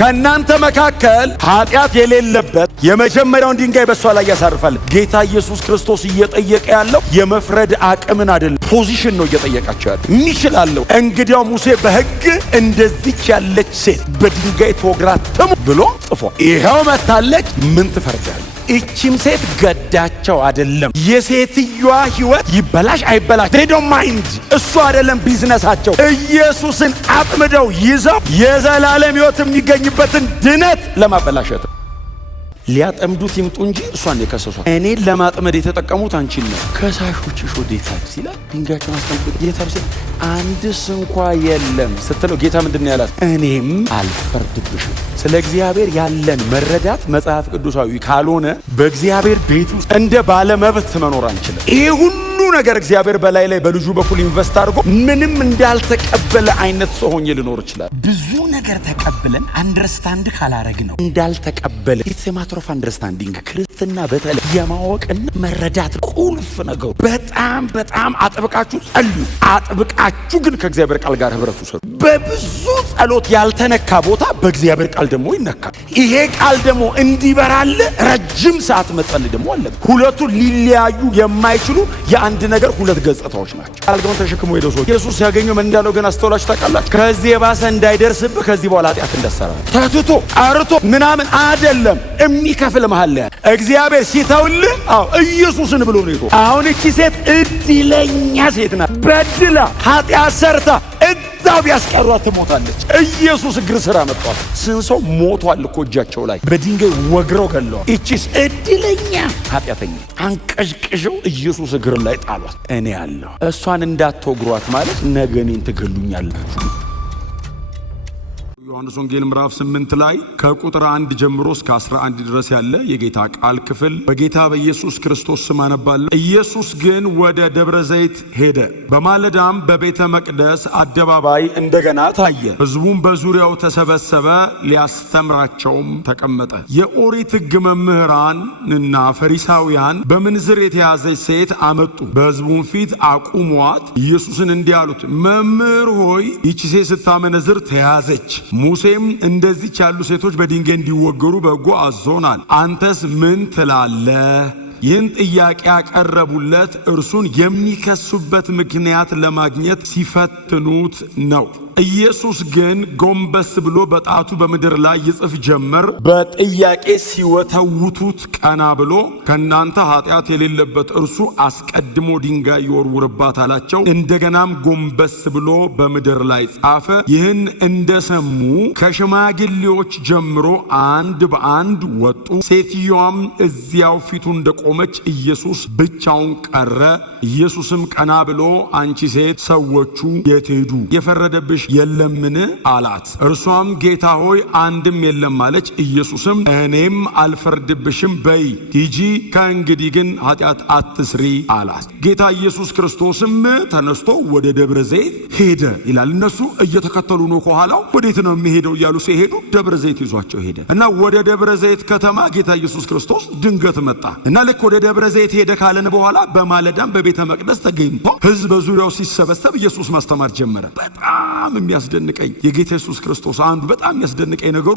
ከእናንተ መካከል ኃጢአት የሌለበት የመጀመሪያውን ድንጋይ በሷ ላይ ያሳርፋል። ጌታ ኢየሱስ ክርስቶስ እየጠየቀ ያለው የመፍረድ አቅምን አይደለም፣ ፖዚሽን ነው እየጠየቃቸው ያለው። ይችላለሁ። እንግዲያው ሙሴ በሕግ እንደዚች ያለች ሴት በድንጋይ ተወግራ ትሙት ብሎ ጽፏል። ይኸው መታለች፣ ምን ትፈርዳለህ? እቺም ሴት ገዳቸው አይደለም። የሴትዮዋ ሕይወት ይበላሽ አይበላሽ they don't mind። እሱ አይደለም ቢዝነሳቸው። ኢየሱስን አጥምደው ይዘው የዘላለም ሕይወት የሚገኝበትን ድነት ለማበላሸት ሊያጠምዱት ይምጡ እንጂ እሷን የከሰሷት። እኔን ለማጥመድ የተጠቀሙት አንቺን ነው። ከሳሾችሽ ወዴት ሲላት ድንጋያቸውን አስቀምጡ ጌታ ሲል አንድስ እንኳ የለም ስትለው ጌታ ምንድን ነው ያላት? እኔም አልፈርድብሽም። ስለ እግዚአብሔር ያለን መረዳት መጽሐፍ ቅዱሳዊ ካልሆነ በእግዚአብሔር ቤት ውስጥ እንደ ባለመብት መኖር አንችልም። ይሄ ሁሉ ነገር እግዚአብሔር በላይ ላይ በልጁ በኩል ኢንቨስት አድርጎ ምንም እንዳልተቀበለ አይነት ሰው ሆኜ ልኖር ይችላል። ብዙ ነገር ተቀብለን አንደርስታንድ ካላረግ ነው እንዳልተቀበለ። ኢትስ ኤ ማተር ኦፍ አንደርስታንዲንግ። ክርስትና በተለይ የማወቅና መረዳት ቁልፍ ነገሩ። በጣም በጣም አጥብቃችሁ ጸልዩ። አጥብቃችሁ ግን ከእግዚአብሔር ቃል ጋር ህብረት ውሰዱ። በብዙ ጸሎት ያልተነካ ቦታ በእግዚአብሔር ቃል ደግሞ ይነካል። ይሄ ቃል ደግሞ እንዲበራል ረጅም ሰዓት መጸለይ ደግሞ አለ። ሁለቱ ሊለያዩ የማይችሉ የአንድ ነገር ሁለት ገጽታዎች ናቸው። አልጋውን ተሸክሞ ሄደው ሰው ኢየሱስ ሲያገኘው ምን እንዳለው ግን አስተውላችሁ ታውቃላችሁ? ከዚህ የባሰ እንዳይደርስብህ ከዚህ በኋላ ኃጢአት እንዳሰራ ተትቶ አርቶ ምናምን አይደለም የሚከፍል መሃል ላይ እግዚአብሔር ሲተውልህ ኢየሱስን ብሎ ነው ይተው። አሁን እቺ ሴት እድለኛ ሴት ናት። በድላ ኃጢአት ሰርታ እዛው ቢያስቀሯት ትሞታለች። ኢየሱስ እግር ስራ መጥቷል። ስንት ሰው ሞቷል እኮ እጃቸው ላይ በድንጋይ ወግረው ገለዋል። እቺስ እድለኛ ኃጢአተኛ አንቀሽቅሸው ኢየሱስ እግር ላይ ጣሏት። እኔ ያለሁ እሷን እንዳትወግሯት ማለት ነገ እኔን ትገሉኛላችሁ። ዮሐንስ ወንጌል ምዕራፍ 8 ላይ ከቁጥር 1 ጀምሮ እስከ 11 ድረስ ያለ የጌታ ቃል ክፍል በጌታ በኢየሱስ ክርስቶስ ስም አነባለሁ። ኢየሱስ ግን ወደ ደብረ ዘይት ሄደ። በማለዳም በቤተ መቅደስ አደባባይ እንደገና ታየ። ሕዝቡም በዙሪያው ተሰበሰበ፣ ሊያስተምራቸውም ተቀመጠ። የኦሪት ሕግ መምህራንና ፈሪሳውያን በምንዝር የተያዘች ሴት አመጡ። በሕዝቡም ፊት አቁሟት ኢየሱስን እንዲህ አሉት፣ መምህር ሆይ ይህች ሴት ስታመነዝር ተያዘች። ሙሴም እንደዚች ያሉ ሴቶች በድንጋይ እንዲወገሩ በሕጉ አዞናል። አንተስ ምን ትላለህ? ይህን ጥያቄ ያቀረቡለት እርሱን የሚከሱበት ምክንያት ለማግኘት ሲፈትኑት ነው። ኢየሱስ ግን ጎንበስ ብሎ በጣቱ በምድር ላይ ይጽፍ ጀመር። በጥያቄ ሲወተውቱት ቀና ብሎ ከእናንተ ኃጢአት የሌለበት እርሱ አስቀድሞ ድንጋይ ይወርውርባት አላቸው። እንደገናም ጎንበስ ብሎ በምድር ላይ ጻፈ። ይህን እንደሰሙ ከሽማግሌዎች ጀምሮ አንድ በአንድ ወጡ። ሴትዮዋም እዚያው ፊቱ እንደቆመች ኢየሱስ ብቻውን ቀረ። ኢየሱስም ቀና ብሎ አንቺ ሴት ሰዎቹ የት ሄዱ? የፈረደብሽ የለምን አላት። እርሷም ጌታ ሆይ አንድም የለም አለች። ኢየሱስም እኔም አልፈርድብሽም፣ በይ ሂጂ፣ ከእንግዲህ ግን ኃጢአት አትስሪ አላት። ጌታ ኢየሱስ ክርስቶስም ተነስቶ ወደ ደብረ ዘይት ሄደ ይላል። እነሱ እየተከተሉ ነው ከኋላው። ወዴት ነው የሚሄደው እያሉ ሲሄዱ ደብረ ዘይት ይዟቸው ሄደ እና ወደ ደብረ ዘይት ከተማ ጌታ ኢየሱስ ክርስቶስ ድንገት መጣ እና ልክ ወደ ደብረ ዘይት ሄደ ካለን በኋላ በማለዳም በቤተ መቅደስ ተገኝቶ ሕዝብ በዙሪያው ሲሰበሰብ ኢየሱስ ማስተማር ጀመረ። በጣም የሚያስደንቀኝ የጌታ ኢየሱስ ክርስቶስ አንዱ በጣም የሚያስደንቀኝ ነገሩ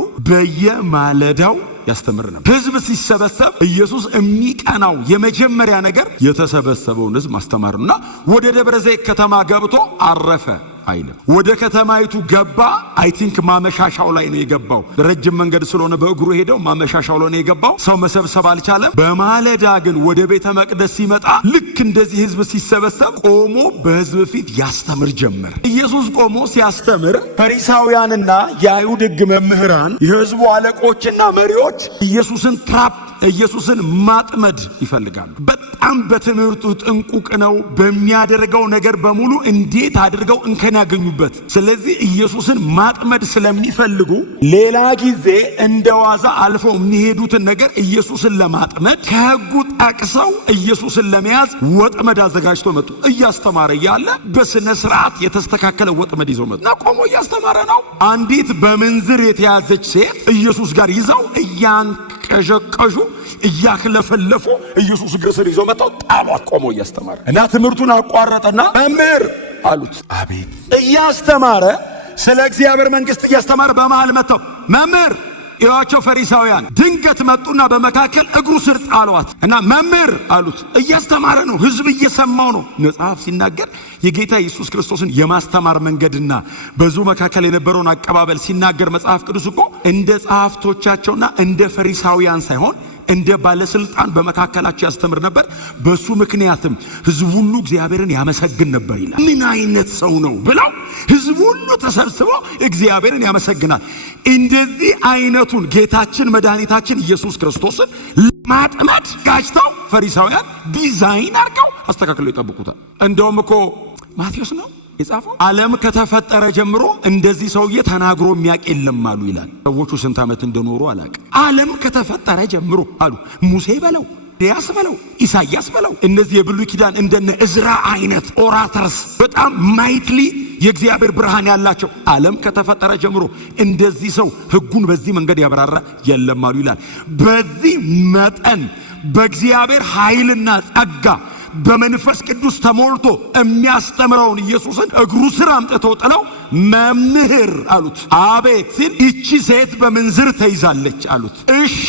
በየማለዳው ያስተምር ነበር። ሕዝብ ሲሰበሰብ ኢየሱስ የሚቀናው የመጀመሪያ ነገር የተሰበሰበውን ሕዝብ ማስተማርና ወደ ደብረ ዘይት ከተማ ገብቶ አረፈ አይልም። ወደ ከተማይቱ ገባ። አይ ቲንክ ማመሻሻው ላይ ነው የገባው። ረጅም መንገድ ስለሆነ በእግሩ ሄደው ማመሻሻው ላይ ነው የገባው። ሰው መሰብሰብ አልቻለም። በማለዳ ግን ወደ ቤተ መቅደስ ሲመጣ ልክ እንደዚህ ሕዝብ ሲሰበሰብ ቆሞ በሕዝብ ፊት ያስተምር ጀመር። ኢየሱስ ቆሞ ሲያስተምር ፈሪሳውያንና የአይሁድ ሕግ መምህራን የሕዝቡ አለቆችና መሪዎች ኢየሱስን ማጥመድ ይፈልጋሉ። በጣም በትምህርቱ ጥንቁቅ ነው። በሚያደርገው ነገር በሙሉ እንዴት አድርገው እንከን ያገኙበት። ስለዚህ ኢየሱስን ማጥመድ ስለሚፈልጉ ሌላ ጊዜ እንደዋዛ አልፈው የሚሄዱትን ነገር ኢየሱስን ለማጥመድ ከሕጉ ጠቅሰው ኢየሱስን ለመያዝ ወጥመድ አዘጋጅቶ መጡ። እያስተማረ ያለ በስነ ስርዓት የተስተካከለ ወጥመድ ይዘው መጡ እና ቆሞ እያስተማረ ነው። አንዲት በምንዝር የተያዘች ሴት ኢየሱስ ጋር ይዘው እያንቀዠቀዡ እያክለፈለፉ ኢየሱስ እግር ስር ይዘው መጣው። ጣሏት። ቆሞ እያስተማረ እና ትምህርቱን አቋረጠና መምህር አሉት። አቤት። እያስተማረ ስለ እግዚአብሔር መንግስት እያስተማረ በመሃል መጥተው መምህር ያቸው ፈሪሳውያን ድንገት መጡና በመካከል እግሩ ስር ጣሏት እና መምህር አሉት። እያስተማረ ነው፣ ህዝብ እየሰማው ነው። መጽሐፍ ሲናገር የጌታ ኢየሱስ ክርስቶስን የማስተማር መንገድና በዙ መካከል የነበረውን አቀባበል ሲናገር መጽሐፍ ቅዱስ እኮ እንደ ጸሐፍቶቻቸውና እንደ ፈሪሳውያን ሳይሆን እንደ ባለስልጣን በመካከላቸው ያስተምር ነበር። በሱ ምክንያትም ህዝብ ሁሉ እግዚአብሔርን ያመሰግን ነበር ይላል። ምን አይነት ሰው ነው ብለው ህዝብ ሁሉ ተሰብስቦ እግዚአብሔርን ያመሰግናል። እንደዚህ አይነቱን ጌታችን መድኃኒታችን ኢየሱስ ክርስቶስን ለማጥመድ ጋጅተው ፈሪሳውያን ዲዛይን አድርገው አስተካክለው ይጠብቁታል። እንደውም እኮ ማቴዎስ ነው የጻፈው ዓለም ከተፈጠረ ጀምሮ እንደዚህ ሰውዬ ተናግሮ የሚያውቅ የለም አሉ ይላል። ሰዎቹ ስንት ዓመት እንደኖሩ አላውቅም። ዓለም ከተፈጠረ ጀምሮ አሉ ሙሴ በለው ኤልያስ በለው ኢሳያስ በለው እነዚህ የብሉይ ኪዳን እንደነ እዝራ አይነት ኦራተርስ በጣም ማይትሊ የእግዚአብሔር ብርሃን ያላቸው ዓለም ከተፈጠረ ጀምሮ እንደዚህ ሰው ሕጉን በዚህ መንገድ ያብራራ የለም አሉ ይላል። በዚህ መጠን በእግዚአብሔር ኃይልና ጸጋ በመንፈስ ቅዱስ ተሞልቶ የሚያስተምረውን ኢየሱስን እግሩ ስር አምጥተው ጥለው መምህር አሉት። አቤት ሲል እቺ ሴት በምንዝር ተይዛለች አሉት። እሺ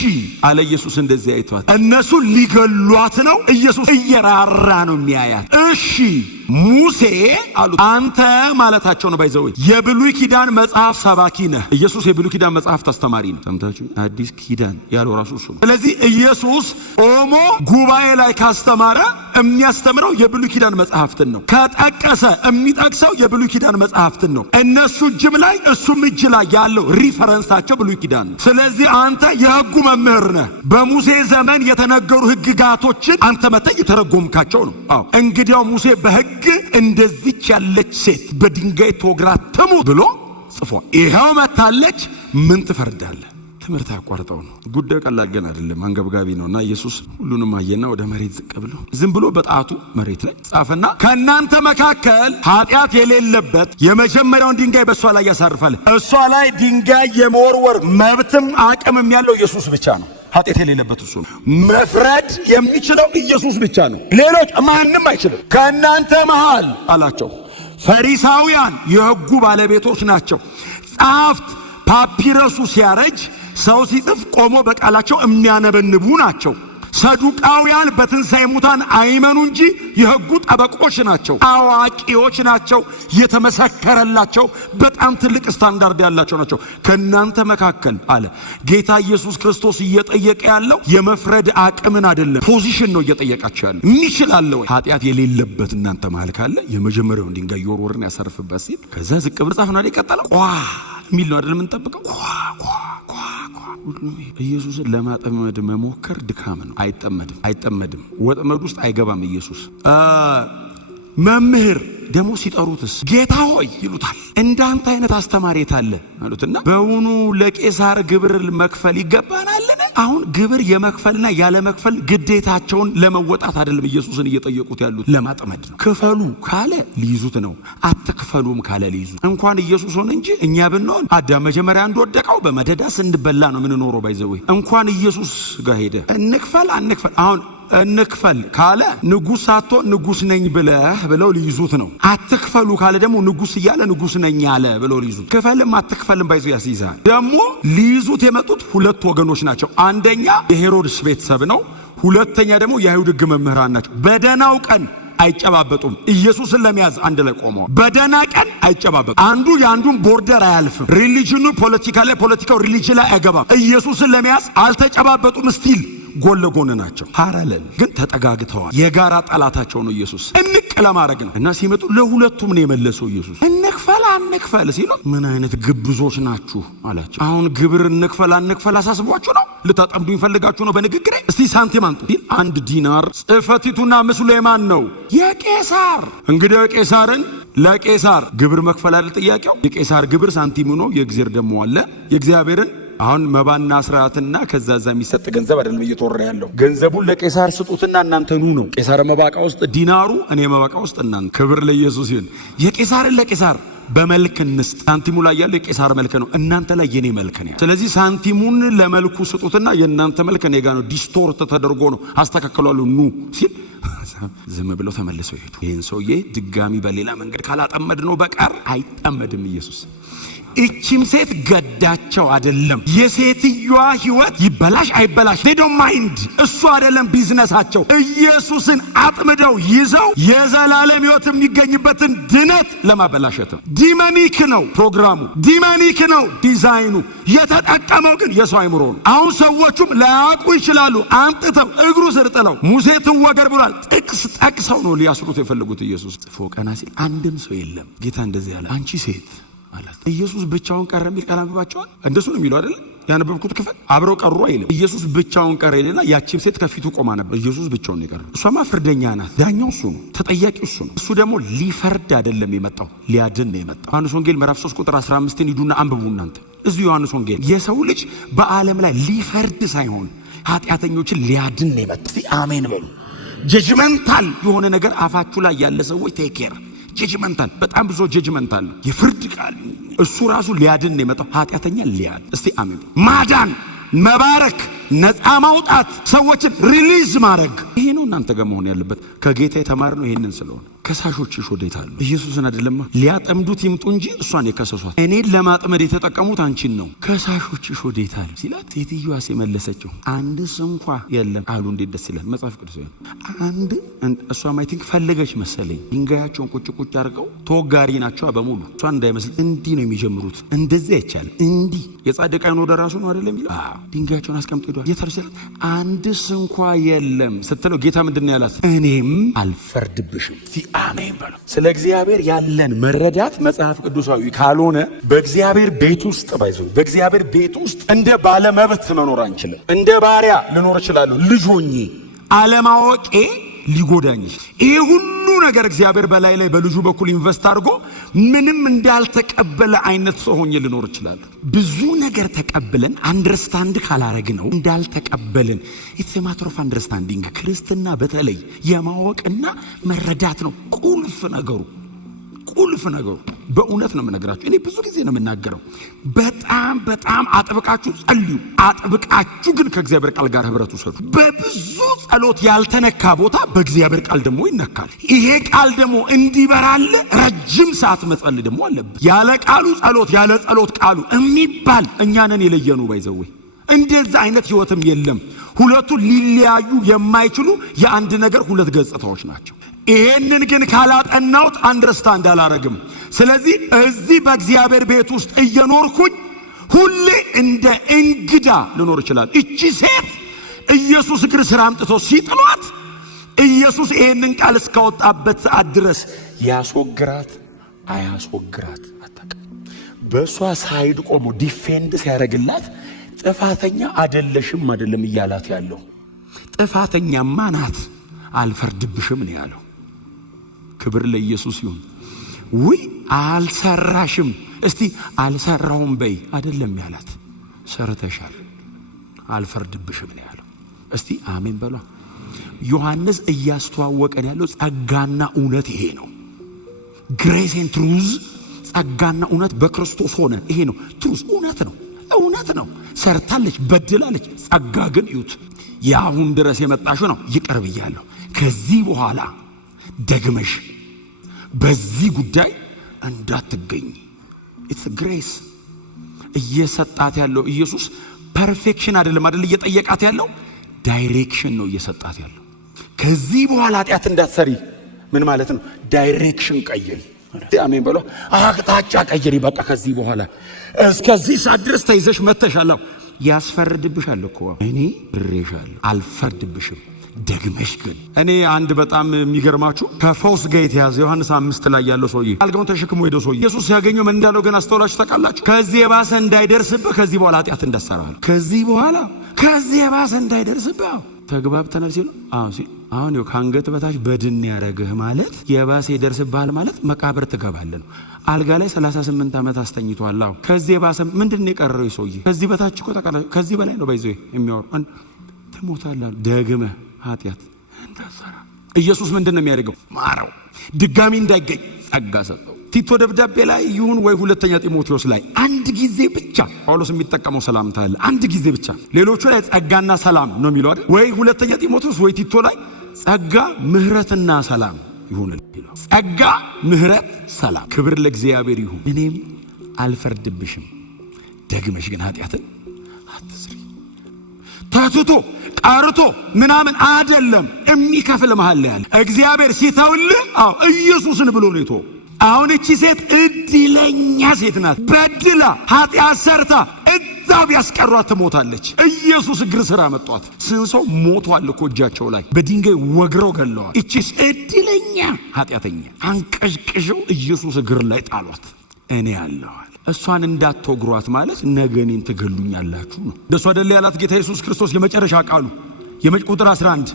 አለ ኢየሱስ። እንደዚህ አይቷት እነሱ ሊገሏት ነው። ኢየሱስ እየራራ ነው የሚያያት። እሺ ሙሴ አሉት። አንተ ማለታቸው ነው ባይዘው የብሉይ ኪዳን መጽሐፍ ሰባኪ ነህ። ኢየሱስ የብሉይ ኪዳን መጽሐፍ አስተማሪ ነው። ሰምታችሁ አዲስ ኪዳን ያለው ራሱ እሱ ነው። ስለዚህ ኢየሱስ ቆሞ ጉባኤ ላይ ካስተማረ የሚያስተምረው የብሉይ ኪዳን መጽሐፍትን ነው። ከጠቀሰ የሚጠቅሰው የብሉይ ኪዳን መጽሐፍትን ነው። እነሱ እጅም ላይ እሱም እጅ ላይ ያለው ሪፈረንሳቸው ብሉይ ኪዳን ነው። ስለዚህ አንተ የሕጉ መምህር ነህ። በሙሴ ዘመን የተነገሩ ሕግጋቶችን አንተ መተህ የተረጎምካቸው ነው። አዎ እንግዲያው ሙሴ በሕግ እንደዚች ያለች ሴት በድንጋይ ተወግራ ትሙት ብሎ ጽፏል። ይሄው መታለች፣ ምን ትፈርዳለህ? ትምህርት ያቋርጠው ነው። ጉዳዩ ቀላል ግን አይደለም፣ አንገብጋቢ ነውና ኢየሱስ ሁሉንም አየና ወደ መሬት ዝቅ ብሎ ዝም ብሎ በጣቱ መሬት ላይ ጻፈና ከእናንተ መካከል ኃጢአት የሌለበት የመጀመሪያውን ድንጋይ በእሷ ላይ ያሳርፋል። እሷ ላይ ድንጋይ የመወርወር መብትም አቅምም ያለው ኢየሱስ ብቻ ነው። ኃጢአት የሌለበት እሱ ነው። መፍረድ የሚችለው ኢየሱስ ብቻ ነው። ሌሎች ማንም አይችልም። ከእናንተ መሃል አላቸው ፈሪሳውያን የሕጉ ባለቤቶች ናቸው። ጸሐፍት ፓፒረሱ ሲያረጅ ሰው ሲጽፍ ቆሞ በቃላቸው የሚያነበንቡ ናቸው። ሰዱቃውያን በትንሣኤ ሙታን አይመኑ እንጂ የሕጉ ጠበቆች ናቸው፣ አዋቂዎች ናቸው፣ የተመሰከረላቸው በጣም ትልቅ ስታንዳርድ ያላቸው ናቸው። ከእናንተ መካከል አለ ጌታ ኢየሱስ ክርስቶስ እየጠየቀ ያለው የመፍረድ አቅምን አይደለም፣ ፖዚሽን ነው እየጠየቃቸው ያለው። የሚችላለ ወይ ኃጢአት የሌለበት እናንተ መሃል ካለ የመጀመሪያውን ድንጋይ ይወርወርን ያሰርፍበት ሲል ከዛ ዝቅ ብሎ ጻፍና ይቀጥላል። ቋ የሚል ነው አይደል የምንጠብቀው? ኢየሱስን ለማጥመድ መሞከር ድካም ነው። አይጠመድም። ወጥመድ ውስጥ አይገባም ኢየሱስ። መምህር ደግሞ ሲጠሩትስ ጌታ ሆይ ይሉታል። እንዳንተ አይነት አስተማሪ የታለ አሉትና በውኑ ለቄሳር ግብር መክፈል ይገባናልን? አሁን ግብር የመክፈልና ያለ መክፈል ግዴታቸውን ለመወጣት አይደለም ኢየሱስን እየጠየቁት ያሉት፣ ለማጥመድ ነው። ክፈሉ ካለ ሊይዙት ነው፣ አትክፈሉም ካለ ሊይዙት። እንኳን ኢየሱስ ሆነ እንጂ እኛ ብንሆን አዳም መጀመሪያ እንደወደቀው በመደዳ ስንበላ ነው የምንኖረው። ባይዘው እንኳን ኢየሱስ ጋር ሄደ እንክፈል አንክፈል አሁን እንክፈል ካለ ንጉሥ ሳቶ ንጉሥ ነኝ ብለው ሊይዙት ነው። አትክፈሉ ካለ ደግሞ ንጉሥ እያለ ንጉሥ ነኝ አለ ብለው ሊይዙት። ክፈልም አትክፈልም ባይዞ ያስይዛል። ደግሞ ሊይዙት የመጡት ሁለት ወገኖች ናቸው። አንደኛ የሄሮድስ ቤተሰብ ነው። ሁለተኛ ደግሞ የአይሁድ ሕግ መምህራን ናቸው። በደናው ቀን አይጨባበጡም። ኢየሱስን ለመያዝ አንድ ላይ ቆመዋል። በደና ቀን አይጨባበጡም። አንዱ የአንዱን ቦርደር አያልፍም። ሪሊጅኑ ፖለቲካ ላይ፣ ፖለቲካው ሪሊጅን ላይ አይገባም። ኢየሱስን ለመያዝ አልተጨባበጡም። ስቲል ጎን ለጎን ናቸው። ፓራሌል ግን ተጠጋግተዋል። የጋራ ጠላታቸው ነው ኢየሱስ እንቅ ለማድረግ ነው። እና ሲመጡ ለሁለቱም ነው የመለሰው ኢየሱስ። እንክፈል አንክፈል ሲሉ ምን አይነት ግብዞች ናችሁ አላቸው። አሁን ግብር እንክፈል አንክፈል አሳስቧችሁ ነው? ልታጠምዱኝ ፈልጋችሁ ነው በንግግሬ? እስቲ ሳንቲም አንጡ ሲል 1 ዲናር ጽሕፈቲቱና ምስሉ የማን ነው? የቄሳር። እንግዲህ ቄሳርን ለቄሳር ግብር መክፈል አይደል ጥያቄው? የቄሳር ግብር ሳንቲሙ ነው፣ የእግዚአብሔር ደግሞ አለ። የእግዚአብሔርን አሁን መባና ስርዓትና ከዛዛ የሚሰጥ ገንዘብ አይደለም እየተወራ ያለው። ገንዘቡን ለቄሳር ስጡትና እናንተ ኑ ነው። ቄሳር መባቃ ውስጥ ዲናሩ፣ እኔ መባቃ ውስጥ እናንተ። ክብር ለኢየሱስ ይሁን። የቄሳርን ለቄሳር በመልክ እንስጥ። ሳንቲሙ ላይ ያለው የቄሳር መልክ ነው፣ እናንተ ላይ የኔ መልክ ነው። ስለዚህ ሳንቲሙን ለመልኩ ስጡትና የእናንተ መልክ እኔ ጋር ነው፣ ዲስቶርት ተደርጎ ነው አስተካክሏሉ ኑ ሲል ዝም ብለው ተመልሰው ሄዱ። ይህን ሰውዬ ድጋሚ በሌላ መንገድ ካላጠመድ ነው በቀር አይጠመድም ኢየሱስ። እቺም ሴት ገዳቸው አይደለም። የሴትዮዋ ህይወት ይበላሽ አይበላሽ they don't mind። እሱ አይደለም ቢዝነሳቸው። ኢየሱስን አጥምደው ይዘው የዘላለም ህይወት የሚገኝበትን ድነት ለማበላሸት ነው። ዲማኒክ ነው ፕሮግራሙ፣ ዲማኒክ ነው ዲዛይኑ። የተጠቀመው ግን የሰው አይምሮ ነው። አሁን ሰዎቹም ላያውቁ ይችላሉ። አምጥተው እግሩ ስር ጥለው ሙሴ ትወገር ብሏል ጥቅስ ጠቅሰው ነው ሊያስሩት የፈለጉት። ኢየሱስ ጽፎ ቀና ሲል አንድም ሰው የለም። ጌታ እንደዚህ ያለ አንቺ ሴት አላት። ኢየሱስ ብቻውን ቀረ የሚል ቃል አንብባቸዋል። እንደሱ ነው የሚለው አይደል? ያነበብኩት ክፍል አብረው ቀሩ አይልም። ኢየሱስ ብቻውን ቀረ ይልና ያቺም ሴት ከፊቱ ቆማ ነበር። ኢየሱስ ብቻውን ነው የቀረው። እሷማ ፍርደኛ ናት። ዳኛው እሱ ነው፣ ተጠያቂው እሱ ነው። እሱ ደግሞ ሊፈርድ አይደለም የመጣው ሊያድን ነው የመጣው። ዮሐንስ ወንጌል ምዕራፍ 3 ቁጥር 15 ሂዱና አንብቡ እናንተ። እዚሁ ዮሐንስ ወንጌል የሰው ልጅ በዓለም ላይ ሊፈርድ ሳይሆን ኃጢአተኞችን ሊያድን ነው የመጣው። እስቲ አሜን በሉ። ጀጅመንታል የሆነ ነገር አፋችሁ ላይ ያለ ሰዎች ቴክ ኬር። ጀጅመንታል በጣም ብዙ ጀጅመንታል የፍርድ ቃል እሱ ራሱ ሊያድን የመጣው ኃጢአተኛ ሊያድ። እስቲ አሜን። ማዳን፣ መባረክ፣ ነፃ ማውጣት፣ ሰዎችን ሪሊዝ ማድረግ ይሄ ነው እናንተ ጋር መሆን ያለበት። ከጌታ የተማርነው ይሄንን ስለሆነ ከሳሾችሽ ወዴት አሉ? ኢየሱስን አይደለም ሊያጠምዱት ይምጡ እንጂ እሷን የከሰሷት። እኔን ለማጥመድ የተጠቀሙት አንቺን ነው። ከሳሾችሽ ወዴት አሉ ሲላት ሴትዮዋ የመለሰችው አንድስ እንኳ የለም አሉ። እንዴት ደስ ይላል መጽሐፍ ቅዱስ። አንድ እሷ ማይ ቲንክ ፈለገች መሰለኝ። ድንጋያቸውን ቁጭ ቁጭ አድርገው ተወጋሪ ናቸው በሙሉ። እሷ እንዳይመስል እንዲህ ነው የሚጀምሩት። እንደዚህ አይቻልም። እንዲህ የጻድቅ አይን ወደ ራሱ ነው አይደለም ይላል። ድንጋያቸውን አስቀምጦ ሄዷል። የተርሰለ አንድስ እንኳ የለም ስትለው ጌታ ምንድን ነው ያላት? እኔም አልፈርድብሽም። አሜን በሉ። ስለ እግዚአብሔር ያለን መረዳት መጽሐፍ ቅዱሳዊ ካልሆነ በእግዚአብሔር ቤት ውስጥ በእግዚአብሔር ቤት ውስጥ እንደ ባለመብት መኖር አንችልም። እንደ ባሪያ ልኖር እችላለሁ። ልጅ ሆኜ አለማወቄ ሊጎዳኝ ይሄ ሁሉ ነገር እግዚአብሔር በላይ ላይ በልጁ በኩል ኢንቨስት አድርጎ ምንም እንዳልተቀበለ አይነት ሰው ሆኜ ልኖር እችላለሁ። ብዙ ነገር ተቀብለን አንደርስታንድ ካላረግነው እንዳልተቀበልን ኢትስ ኤ ማተር ኦፍ አንደርስታንዲንግ። ክርስትና በተለይ የማወቅና መረዳት ነው ቁልፍ ነገሩ። በእውነት ነው የምነግራችሁ። እኔ ብዙ ጊዜ ነው የምናገረው። በጣም አጥብቃችሁ ጸልዩ። አጥብቃችሁ ግን ከእግዚአብሔር ቃል ጋር ህብረት ውሰዱ። በብዙ ጸሎት ያልተነካ ቦታ በእግዚአብሔር ቃል ደግሞ ይነካል። ይሄ ቃል ደግሞ እንዲበራል ረጅም ሰዓት መጸለይ ደግሞ አለብን። ያለ ቃሉ ጸሎት ያለ ጸሎት ቃሉ የሚባል እኛንን የለየኑ ባይዘው እንደዛ አይነት ህይወትም የለም። ሁለቱ ሊለያዩ የማይችሉ የአንድ ነገር ሁለት ገጽታዎች ናቸው። ይሄንን ግን ካላጠናውት አንደርስታንድ አላረግም። ስለዚህ እዚህ በእግዚአብሔር ቤት ውስጥ እየኖርኩኝ ሁሌ እንደ እንግዳ ልኖር ይችላል። እቺ ሴት ኢየሱስ እግር ስር አምጥቶ ሲጥሏት ኢየሱስ ይሄንን ቃል እስካወጣበት ሰዓት ድረስ ያስወግራት አያስወግራት አታውቅም። በእሷ ሳይድ ቆሞ ዲፌንድ ሲያደርግላት ጥፋተኛ አይደለሽም አይደለም እያላት ያለው፣ ጥፋተኛማ ናት አልፈርድብሽም ነው ያለው። ክብር ለኢየሱስ ይሁን። ውይ አልሰራሽም እስቲ አልሰራውም በይ አይደለም ያላት፣ ሰርተሻል አልፈርድብሽም ነው ያለው። እስቲ አሜን በሏ። ዮሐንስ እያስተዋወቀን ያለው ጸጋና እውነት ይሄ ነው። ግሬስ ኤንድ ትሩዝ፣ ጸጋና እውነት በክርስቶስ ሆነ። ይሄ ነው ትሩዝ፣ እውነት ነው። ሰርታለች፣ በድላለች። ጸጋ ግን ይዩት፣ ያሁን ድረስ የመጣሽው ነው ይቅር ብያለሁ። ከዚህ በኋላ ደግመሽ በዚህ ጉዳይ እንዳትገኝ። ኢትስ ግሬስ እየሰጣት ያለው ኢየሱስ ፐርፌክሽን አይደለም እየጠየቃት ያለው ዳይሬክሽን ነው እየሰጣት ያለው። ከዚህ በኋላ ኃጢአት እንዳትሰሪ ምን ማለት ነው? ዳይሬክሽን ቀይሪ። አሜን በሉ። አቅጣጫ ቀይሪ። በቃ ከዚህ በኋላ እስከዚህ ሰዓት ድረስ ተይዘሽ መተሻል። ያስፈርድብሻል እኮ እኔ ብሬሻለሁ፣ አልፈርድብሽም። ደግመሽ ግን እኔ አንድ በጣም የሚገርማችሁ ከፈውስ ጋር የተያዘ ዮሐንስ 5 ላይ ያለው ሰውዬ አልጋውን ተሸክሞ ሄደው ሰውዬ ኢየሱስ ሲያገኘው ምን እንዳለው ግን አስተውላችሁ ታውቃላችሁ? ከዚህ የባሰ እንዳይደርስብህ ከዚህ በኋላ ኃጢአት እንዳትሰራል። ከዚህ የባሰ እንዳይደርስብህ ተግባብተናል ሲሉ ሲል አሁን ይኸው ከአንገት በታች በድን ያረግህ ማለት የባሰ ይደርስብሃል ማለት መቃብር ትገባለህ ነው። አልጋ ላይ 38 ዓመት አስተኝቷል። ከዚህ የባሰ ምንድነው የቀረው? ሰውዬ ከዚህ በታች እኮ ተቃለ ከዚህ በላይ ነው ባይዘው የሚያወራው። ትሞታለህ ደግመህ ኃጢአት እንዳትሰራ። ኢየሱስ ምንድነው የሚያደርገው? ማረው፣ ድጋሚ እንዳይገኝ ጸጋ ሰጠው። ቲቶ ደብዳቤ ላይ ይሁን ወይ ሁለተኛ ጢሞቴዎስ ላይ አንድ ጊዜ ብቻ ጳውሎስ የሚጠቀመው ሰላምታ አለ። አንድ ጊዜ ብቻ። ሌሎቹ ላይ ጸጋና ሰላም ነው የሚለው አይደል? ወይ ሁለተኛ ጢሞቴዎስ ወይ ቲቶ ላይ ጸጋ ምህረትና ሰላም ይሁንልህ። ጸጋ ምህረት ሰላም። ክብር ለእግዚአብሔር ይሁን። እኔም አልፈርድብሽም፣ ደግመሽ ግን ኃጢአትን አትስሪ። ተትቶ ቀርቶ ምናምን አይደለም የሚከፍል መሃል ላይ ያለ እግዚአብሔር ሲተውልህ ኢየሱስን ብሎ ነው የተወው። አሁን እቺ ሴት እድለኛ ሴት ናት። በድላ ኃጢአት ሰርታ እዛው ቢያስቀሯት ትሞታለች። ኢየሱስ እግር ስራ መጧት። ስንት ሰው ሞቷል እኮ እጃቸው ላይ በድንጋይ ወግረው ገለዋል። እቺስ እድለኛ ኃጢአተኛ አንቀሽቅሸው ኢየሱስ እግር ላይ ጣሏት። እኔ ያለዋል እሷን እንዳትወግሯት ማለት ነገ እኔን ትገሉኛላችሁ ነው። እንደሷ አይደል ያላት ጌታ ኢየሱስ ክርስቶስ የመጨረሻ ቃሉ ቁጥር 11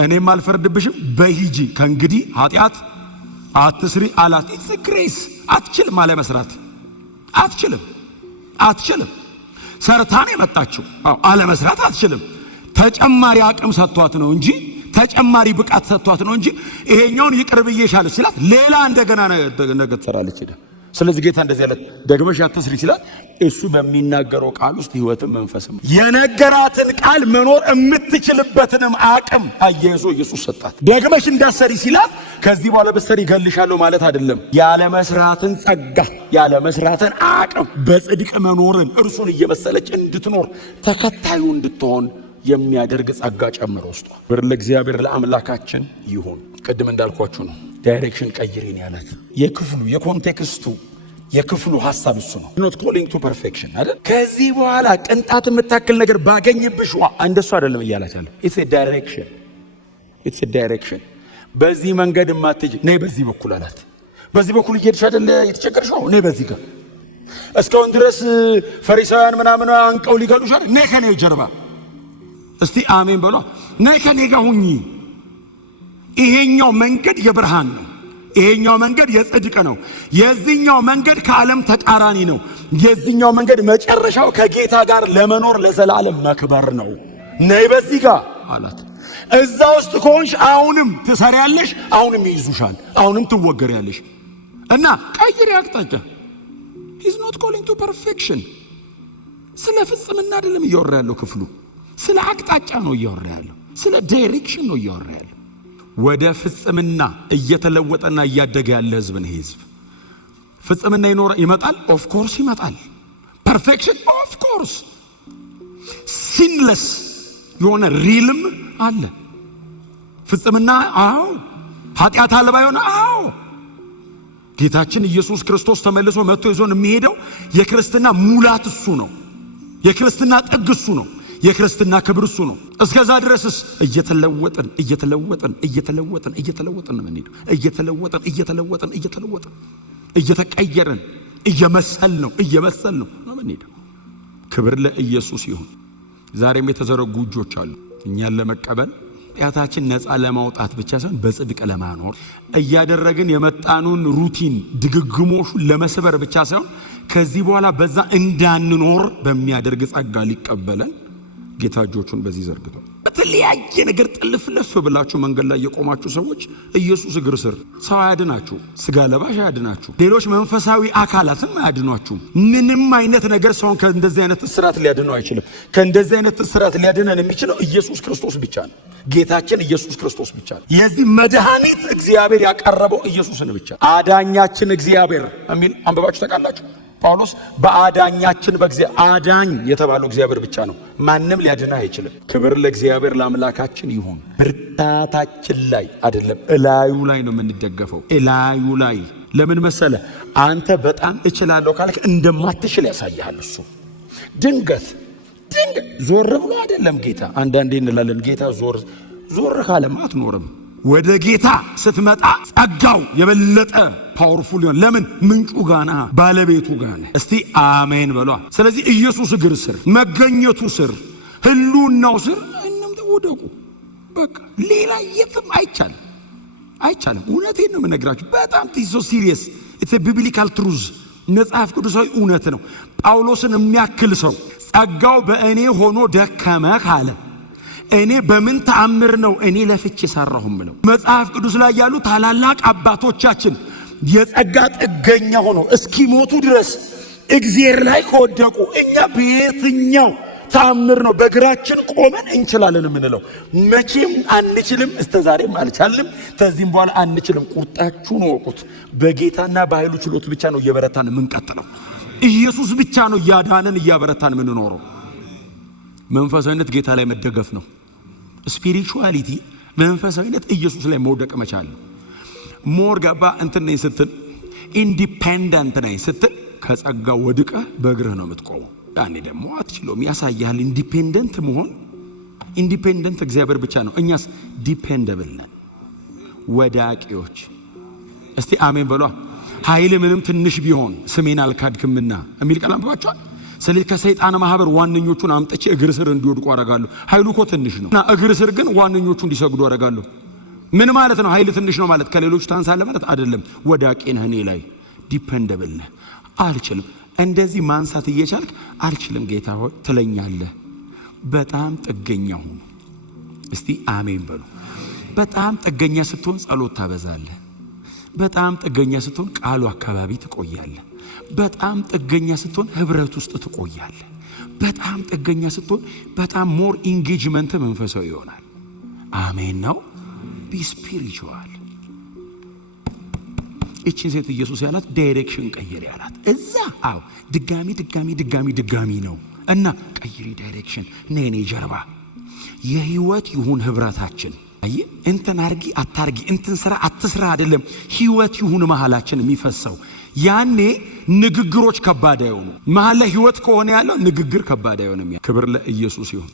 እኔም አልፈርድብሽም በሂጂ ከእንግዲህ ኃጢአት አትስሪ አላት። ኢትስ ግሬስ። አትችልም አለ መስራት አትችልም። ሰርታን የመጣችው አለ መስራት አትችልም። ተጨማሪ አቅም ሰጥቷት ነው እንጂ ተጨማሪ ብቃት ሰጥቷት ነው እንጂ ይሄኛውን ይቅር ብዬሻለሁ ሲላት ሌላ እንደገና ነገ ትሰራለች። ስለዚህ ጌታ እንደዚህ ያለ ደግመሽ አትስሪ ሲላት እሱ በሚናገረው ቃል ውስጥ ሕይወትም መንፈስም የነገራትን ቃል መኖር የምትችልበትንም አቅም አያይዞ ኢየሱስ ሰጣት። ደግመሽ እንዳሰሪ ሲላት ከዚህ በኋላ በሰሪ ይገልሻለሁ ማለት አይደለም። ያለ መስራትን ጸጋ፣ ያለ መስራትን አቅም በጽድቅ መኖርን እርሱን እየመሰለች እንድትኖር ተከታዩ እንድትሆን የሚያደርግ ጸጋ ጨምሮ ውስጧ። ብር ለእግዚአብሔር ለአምላካችን ይሁን። ቅድም እንዳልኳችሁ ነው ዳይሬክሽን ቀይሪን ያላት የክፍሉ ሐሳብ እሱ ነው። not calling to perfection አይደል? ከዚህ በኋላ ቅንጣት የምታክል ነገር ባገኝብሽ እንደሱ አይደለም እያላቻለሁ። it's a direction በዚህ መንገድ ማትጅ ነይ በዚህ በኩል አላት። በዚህ በኩል እየሄድሽ አይደል የተቸገርሽ ነው ነይ በዚህ ጋር። እስካሁን ድረስ ፈሪሳውያን ምናምን አንቀው ሊገሉሽ አይደል ነይ ከኔ ጀርባ እስቲ አሜን በሏ። ነይ ከኔ ጋር ሁኚ። ይሄኛው መንገድ የብርሃን ነው። ይሄኛው መንገድ የጽድቅ ነው። የዚህኛው መንገድ ከዓለም ተቃራኒ ነው። የዚህኛው መንገድ መጨረሻው ከጌታ ጋር ለመኖር ለዘላለም መክበር ነው። ነይ በዚህ ጋር አላት። እዛ ውስጥ ከሆንሽ አሁንም ትሰሪያለሽ፣ አሁንም ይይዙሻል፣ አሁንም ትወገሪያለሽ እና ቀይሪ አቅጣጫ። he's not calling to perfection። ስለ ፍጽምና አይደለም እያወራ ያለው ክፍሉ፣ ስለ አቅጣጫ ነው እያወራ ያለው፣ ስለ ዳይሬክሽን ነው እያወራ ያለው። ወደ ፍጽምና እየተለወጠና እያደገ ያለ ህዝብ ነው። ህዝብ ፍጽምና ይመጣል፣ ኦፍ ኮርስ ይመጣል። ፐርፌክሽን ኦፍ ኮርስ፣ ሲንለስ የሆነ ሪልም አለ። ፍጽምና ኃጢአት አልባ የሆነ ጌታችን ኢየሱስ ክርስቶስ ተመልሶ መጥቶ ይዞን የሚሄደው የክርስትና ሙላት እሱ ነው። የክርስትና ጥግ እሱ ነው። የክርስትና ክብር እሱ ነው። እስከዛ ድረስስ እየተለወጥን ነው የምንሄደው። እየተለወጥን እየተቀየርን እየመሰል ነው ነው የምንሄደው። ክብር ለኢየሱስ ይሁን። ዛሬም የተዘረጉ እጆች አሉ እኛን ለመቀበል ኃጢአታችን ነፃ ለማውጣት ብቻ ሳይሆን በጽድቅ ለማኖር እያደረግን የመጣኑን ሩቲን ድግግሞሹን ለመስበር ብቻ ሳይሆን ከዚህ በኋላ በዛ እንዳንኖር በሚያደርግ ጸጋ ሊቀበለን ጌታ እጆቹን በዚህ ዘርግቷል። በተለያየ ነገር ጥልፍልፍ ብላችሁ መንገድ ላይ የቆማችሁ ሰዎች ኢየሱስ እግር ስር ሰው አያድናችሁ፣ ስጋ ለባሽ አያድናችሁ፣ ሌሎች መንፈሳዊ አካላትም አያድኗችሁ። ምንም አይነት ነገር ሰውን ከእንደዚህ አይነት እስራት ሊያድነው አይችልም። ከእንደዚህ አይነት እስራት ሊያድነን የሚችለው ኢየሱስ ክርስቶስ ብቻ ነው። ጌታችን ኢየሱስ ክርስቶስ ብቻ ነው። የዚህ መድኃኒት እግዚአብሔር ያቀረበው ኢየሱስን ብቻ። አዳኛችን እግዚአብሔር የሚል አንብባችሁ ታውቃላችሁ። ጳውሎስ በአዳኛችን አዳኝ የተባለው እግዚአብሔር ብቻ ነው። ማንም ሊያድና አይችልም። ክብር ለእግዚአብሔር ለአምላካችን ይሁን። ብርታታችን ላይ አይደለም እላዩ ላይ ነው የምንደገፈው። እላዩ ላይ ለምን መሰለ? አንተ በጣም እችላለሁ ካልክ እንደማትችል ያሳያል። እሱ ድንገት ዞር ብሎ አይደለም ጌታ። አንዳንዴ እንላለን ጌታ ዞር ካለማ አትኖርም። ወደ ጌታ ስትመጣ ጸጋው የበለጠ ፓወርፉል ይሆን። ለምን? ምንጩ ጋና ባለቤቱ ጋና። እስቲ አሜን በሏ። ስለዚህ ኢየሱስ እግር ስር መገኘቱ ስር ህልውናው ስር እናንተ ወደቁ። በቃ ሌላ የትም አይቻልም። እውነቴን ነው የምነግራችሁ። በጣም ቲሶ ሲሪየስ ኢትስ ኤ ቢብሊካል ትሩዝ፣ መጽሐፍ ቅዱሳዊ እውነት ነው። ጳውሎስን የሚያክል ሰው ጸጋው በእኔ ሆኖ ደከመ ካለ እኔ በምን ተአምር ነው እኔ ለፍቼ ሰራሁም ብለው መጽሐፍ ቅዱስ ላይ ያሉ ታላላቅ አባቶቻችን የጸጋ ጥገኛ ሆኖ እስኪሞቱ ድረስ እግዚአብሔር ላይ ከወደቁ እኛ በየትኛው ተአምር ነው። በእግራችን ቆመን እንችላለን የምንለው መቼም አንችልም። እስተዛሬም አልቻልንም፣ ከዚህም በኋላ አንችልም። ቁርጣችሁን ወቁት። በጌታና በኃይሉ ችሎት ብቻ ነው እየበረታን የምንቀጥለው። ኢየሱስ ብቻ ነው እያዳነን እያበረታን የምንኖረው። መንፈሳዊነት ጌታ ላይ መደገፍ ነው። ስፒሪቹዋሊቲ መንፈሳዊነት ኢየሱስ ላይ መውደቅ መቻል ነው። ሞር ገባ እንትን ነኝ ስትል ኢንዲፔንደንት ነኝ ስትል ከጸጋ ወድቀ በእግርህ ነው የምትቆመው። ያኔ ደግሞ አትችለውም። ያሳያል ኢንዲፔንደንት መሆን። ኢንዲፔንደንት እግዚአብሔር ብቻ ነው። እኛስ ዲፔንደብል ነን፣ ወዳቂዎች። እስቲ አሜን በሏ። ኃይል ምንም ትንሽ ቢሆን ስሜን አልካድክምና የሚል ቃል አንብባችኋል። ስለዚህ ከሰይጣን ማህበር ዋነኞቹን አምጥቼ እግር ስር እንዲወድቁ አደርጋለሁ። ኃይሉ እኮ ትንሽ ነው እና እግር ስር ግን ዋነኞቹ እንዲሰግዱ አደርጋለሁ። ምን ማለት ነው? ኃይል ትንሽ ነው ማለት ከሌሎች ታንሳለህ ማለት አይደለም። ወዳቂ ነህ፣ እኔ ላይ ዲፔንደብል ነህ። አልችልም። እንደዚህ ማንሳት እየቻልክ አልችልም ጌታ ሆይ ትለኛለህ። በጣም ጥገኛ ሁኑ። እስቲ አሜን በሉ። በጣም ጥገኛ ስትሆን ጸሎት ታበዛለህ። በጣም ጥገኛ ስትሆን ቃሉ አካባቢ ትቆያለህ። በጣም ጥገኛ ስትሆን ህብረት ውስጥ ትቆያለህ። በጣም ጥገኛ ስትሆን በጣም ሞር ኢንጌጅመንት መንፈሳዊ ይሆናል። አሜን ነው። ቢ ስፒሪቹዋል። እቺን ሴት ኢየሱስ ያላት ዳይሬክሽን ቀይሪ ያላት እዛ። አዎ ድጋሚ ነው እና ቀይሪ ዳይሬክሽን። ነኔ ጀርባ የህይወት ይሁን ህብረታችን። አይ እንትን አርጊ አታርጊ፣ እንትን ስራ አትስራ አይደለም። ህይወት ይሁን መሃላችን የሚፈሰው። ያኔ ንግግሮች ከባድ አይሆኑ። መሃል ላይ ህይወት ከሆነ ያለው ንግግር ከባድ አይሆንም። ክብር ለኢየሱስ ይሁን።